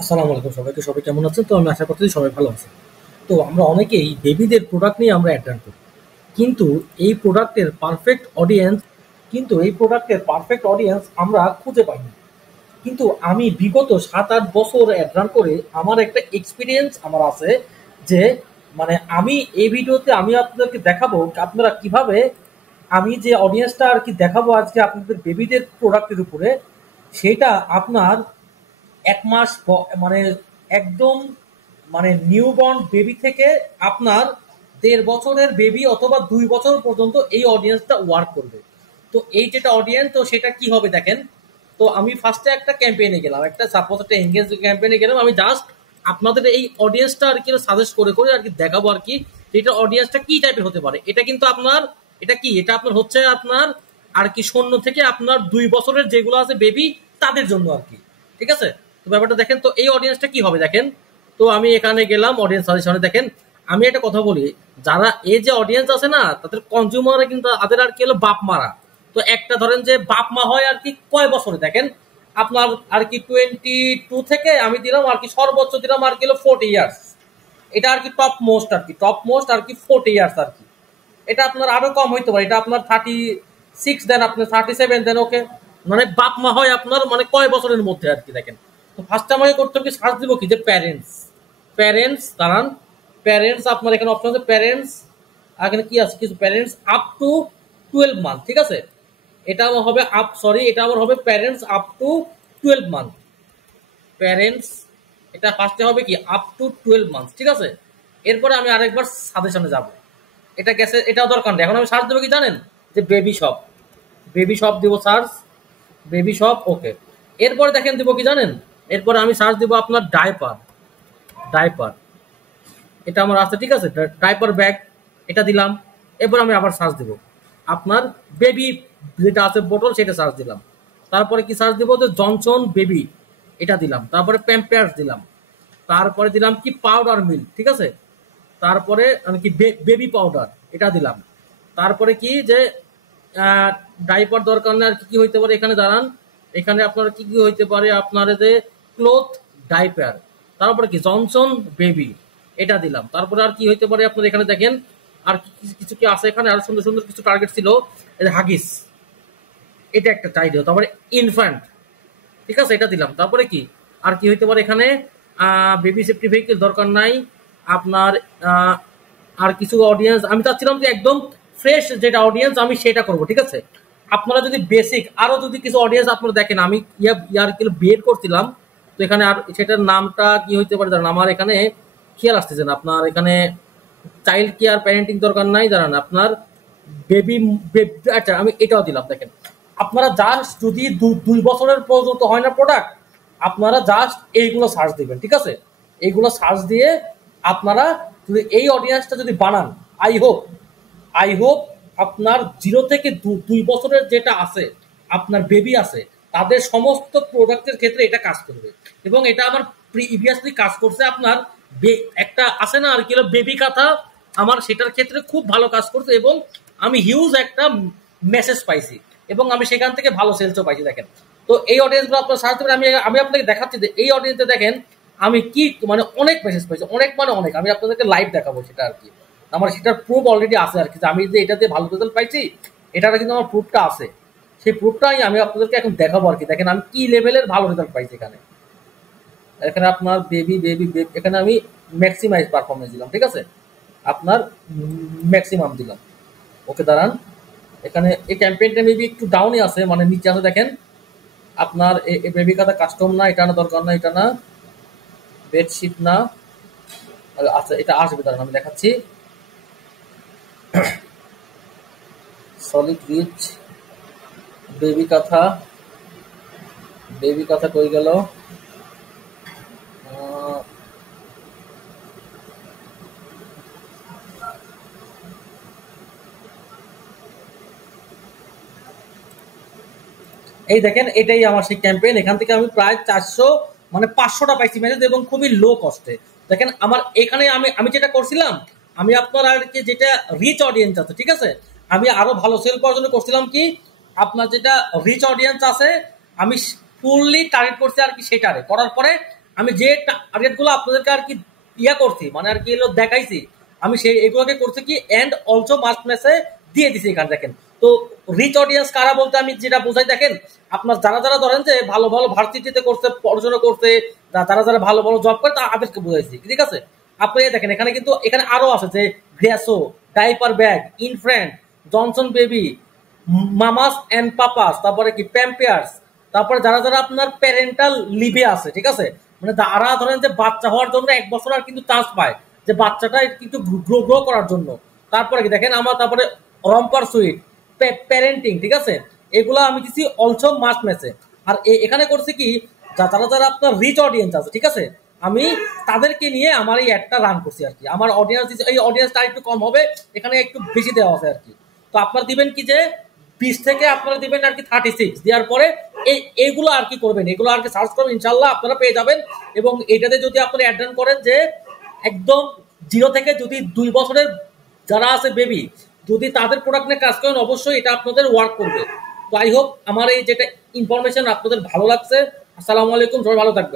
আসসালামু আলাইকুম সবাইকে। সবাই কেমন আছেন? তো আমি আশা করতেছি সবাই ভালো আছেন। তো আমরা অনেকেই বেবিদের প্রোডাক্ট নিয়ে আমরা অ্যাড করি। কিন্তু এই প্রোডাক্টের পারফেক্ট অডিয়েন্স আমরা খুঁজে পাই না। কিন্তু আমি বিগত ৭-৮ বছর অ্যাড রান করে আমার একটা এক্সপেরিয়েন্স আমার আছে যে মানে আমি এই ভিডিওতে আমি আপনাদেরকে দেখাবো আপনারা কিভাবে আমি যে অডিয়েন্সটা আর কি দেখাবো আজকে আপনাদের বেবিদের প্রোডাক্টের উপরে সেটা আপনার ১ মাস মানে একদম মানে নিউবর্ন বেবি থেকে আপনার ১.৫ বছরের বেবি অথবা ২ বছর পর্যন্ত এই অডিয়েন্সটা ওয়ার্ক করবে। তো এই যেটা অডিয়েন্স তো সেটা কি হবে দেখেন। তো আমি ফার্স্টে একটা ক্যাম্পেইনে গেলাম। একটা সাপোজ একটা এনগেজ ক্যাম্পেইনে গেলাম। আমি জাস্ট আপনাদের এই অডিয়েন্সটা আর কি সাজেস্ট করে আর কি দেখাবো আর কি যে এটা অডিয়েন্সটা কি টাইপের হতে পারে। এটা কিন্তু আপনার এটা কি এটা আপনার হচ্ছে আপনার আর কি ০ থেকে আপনার ২ বছরের যেগুলো আছে বেবি তাদের জন্য আর কি। ঠিক আছে? তো ব্যাপারটা দেখেন তো এই অডিয়েন্সটা কি হবে দেখেন। তো আমি এখানে গেলাম অডিয়েন্স সাজেশনে দেখেন। আমি একটা কথা বলি, যারা এই যে অডিয়েন্স আছে না তাদের কনজিউমার কিন্তু তাদের আর কি হলো বাপ মারা। তো একটা ধরেন যে বাপ মা হয় আর কি কয় বছরে দেখেন আপনার আর কি 22 থেকে আমি দিলাম আর কি সর্বোচ্চ দিলাম আর কি হলো 40 ইয়ার্স। এটা আর কি টপ মোস্ট আর কি 40 ইয়ার্স আর কি। এটা আপনার আরো কম হইতে পারে, এটা আপনার 36 দেন, আপনার 37 দেন, ওকে। মানে বাপ মা হয় আপনার মানে কয় বছরের মধ্যে আর কি দেখেন। তো ফার্স্ট আমাকে করতে হবে কি সার্চ দিব কি যে প্যারেন্টস। দাঁড়ান, প্যারেন্টস আপনার এখানে অপশন আছে প্যারেন্টস। এখানে কি আছে কিছু প্যারেন্টস আপ টু 12 মান্থ। ঠিক আছে, এটা আমার হবে এটা আমার হবে parents up to 12 month. Parents এটা ফার্স্টে হবে কি আপ টু 12 মান্থ। ঠিক আছে, এরপরে আমি আরেকবার সাজেশনে যাব। এটা গেছে, এটাও দরকার নেই। এখন আমি সার্চ দেবো কি জানেন যে বেবি শপ দিব সার্চ, বেবি শপ, ওকে। এরপরে দেখেন দিব কি জানেন, এরপরে আমি সার্চ দিব আপনার ডাইপার। এটা আমার আছে, ঠিক আছে, ডাইপার ব্যাগ, এটা দিলাম। এরপর আমি আবার সার্চ দিব আপনার বেবি যেটা আছে বোতল সেটা সার্চ দিলাম। তারপরে কি সার্চ দিব যে জনসন বেবি, এটা দিলাম। তারপরে প্যাম্পার্স দিলাম। তারপরে দিলাম কি পাউডার মিল্ক। ঠিক আছে, তারপরে আমি কি বেবি পাউডার এটা দিলাম। তারপরে কি যে ডাইপার দরকার না আর কি কি হইতে পারে এখানে দাঁড়ান। এখানে আপনার কি কি হইতে পারে আপনার যে ক্লোথ ডাইপার। তারপরে কি জনসন বেবি এটা দিলাম। তারপরে আর কি হইতে পারে আপনার এখানে দেখেন আর কিছু কি আছে এখানে, আরো সুন্দর সুন্দর কিছু টার্গেট ছিল। এই যে হাগিস, এটা একটা চাইলেও। তারপরে ইনফ্যান্ট, ঠিক আছে, এটা দিলাম। তারপরে কি আর কি হইতে পারে এখানে বেবি সেফটি ভেহিকেল দরকার নাই আপনার। আহ, আর কিছু অডিয়েন্স আমি চাচ্ছিলাম যে একদম ফ্রেশ যেটা অডিয়েন্স আমি সেটা করব। ঠিক আছে, আপনারা যদি বেসিক আরো যদি কিছু অডিয়েন্স আপনারা দেখেন, আমি ইয়ার কিলো বিএড করছিলাম। তো এখানে আর সেটার নামটা কি হইতে পারে দাঁড়ান, আমার এখানে খেয়াল আসতেছে না। আপনার এখানে চাইল্ড কেয়ার প্যারেন্টিং দরকার নাই, দাঁড়ান আপনার বেবি, আচ্ছা আমি এটাও দিলাম। দেখেন আপনারা জাস্ট যদি ২ বছরের পর্যন্ত হয় না প্রোডাক্ট, আপনারা জাস্ট এইগুলো সার্চ দিবেন। ঠিক আছে, এইগুলো সার্চ দিয়ে আপনারা যদি এই অডিয়েন্সটা যদি বানান, আই হোপ আপনার 0 থেকে ২ বছরের যেটা আছে আপনার বেবি আছে তাদের সমস্ত প্রোডাক্টের ক্ষেত্রে এটা কাজ করবে। এবং এটা আমার প্রিভিয়াসলি কাজ করছে আপনার একটা আছে না আর কি বেবি কাঁথা, আমার সেটার ক্ষেত্রে খুব ভালো কাজ করছে এবং আমি হিউজ একটা মেসেজ পাইছি এবং আমি সেখান থেকে ভালো সেলসও পাইছি। দেখেন তো এই অডিয়েন্সগুলো আপনার সার্চ করে আমি আমি আপনাকে দেখাচ্ছি যে এই অডিয়েন্সে দেখেন আমি কি মানে অনেক মেসেজ পাইছি, অনেক মানে অনেক। আমি আপনাদেরকে লাইভ দেখাবো সেটা আর কি। আমার সেটার প্রুফ অলরেডি আছে আর কি, যে আমি যে এটাতে ভালো রেজাল্ট পাইছি এটার কিন্তু আমার প্রুফটা আছে। সেই প্রুফটাই আমি আপনাদেরকে এখন দেখাবো আর কি। দেখেন আমি কি লেভেলের ভালো রেজাল্ট পাইছি এখানে। এখানে আপনার বেবি এখানে আমি ম্যাক্সিমাইজ পারফরমেন্স দিলাম। ঠিক আছে, আপনার ম্যাক্সিমাম দিলাম, ওকে। দাঁড়ান, এখানে এই ক্যাম্পেইনটা মেবি একটু ডাউনে আছে, মানে নিচে আছে দেখেন আপনার বেবি কাটা কাস্টম না, এটা না দরকার না, এটা না, বেডশিট না, আচ্ছা এটা আসবে, দাঁড়ান আমি দেখাচ্ছি। সলিড রিচ বেবি কাঁথা কই গেল? এই দেখেন এটাই আমার সেই ক্যাম্পেইন। এখান থেকে আমি প্রায় 400 মানে 500টা পাইছি মেসেজ এবং খুবই লো কস্টে। দেখেন আমার এখানে আমি আমি যেটা করছিলাম, আমি আপনার আর কি যেটা রিচ অডিয়েন্স আছে, ঠিক আছে, আমি আরো ভালো সেল করার জন্য করছিলাম কি আপনার যেটা রিচ অডিয়েন্স আছে আমি ফুললি টার্গেট করছি আর কি। সেটারে করার পরে আমি যে টার্গেটগুলো আপনাদেরকে আর কি ইয়া করছি মানে আর কি এগুলো দেখাইছি, আমি সেই এগুলোকে করছি কি এন্ড অলসো মাস্ট মেসে দিয়ে দিছি এখানে দেখেন। তো রিচ অডিয়েন্স কারা বলতে আমি যেটা বোঝাই দেখেন, আপনার যারা যারা ধরেন যে ভালো ভালো ভার্সিটিতে করছে, পড়াশোনা করছে, যারা যারা ভালো ভালো জব করে তাদেরকে বোঝাইছি, ঠিক আছে। আপনি দেখেন এখানে কিন্তু এখানে আরো আছে যে গ্রেসো, ডাইপার ব্যাগ, ইনফ্রেন্ট, Johnson baby, mamas and papas, তারপরে কি প্যাম্পিয়ার্স, তারপরে যারা যারা আপনার প্যারেন্টাল লিভে আছে, ঠিক আছে, মানে তারা ধরেন যে বাচ্চা হওয়ার জন্য 1 বছর আর কিন্তু চান্স পায় যে বাচ্চাটা কিন্তু গ্রো গ্রো করার জন্য। তারপরে কি দেখেন আমার তারপরে রম্পার সুইট, প্যারেন্টিং, ঠিক আছে, এগুলো আমি দিচ্ছি অলসো মাস্ট মেসে। আর এখানে করছি কি যারা যারা আপনার রিচ অডিয়েন্স আছে, ঠিক আছে, আমি তাদেরকে নিয়ে আমার এই অ্যাডটা রান করছি আর কি। আমার অডিয়েন্স, এই অডিয়েন্সটা একটু কম হবে, এখানে একটু বেশি দেওয়া আছে আর কি। তো আপনার দিবেন কি যে 20 থেকে আপনারা দিবেন আর কি 36 দেওয়ার পরে এইগুলো আর কি করবেন, এগুলো আর কি সার্চ করবেন, ইনশাল্লাহ আপনারা পেয়ে যাবেন। এবং এটাতে যদি আপনারা অ্যাড করেন যে একদম 0 থেকে যদি 2 বছরের যারা আছে বেবি, যদি তাদের প্রোডাক্ট নিয়ে কাজ করেন অবশ্যই এটা আপনাদের ওয়ার্ক করবে। তো আই হোপ আমার এই যেটা ইনফরমেশন আপনাদের ভালো লাগছে। আসসালামু আলাইকুম, সবাই ভালো থাকবেন।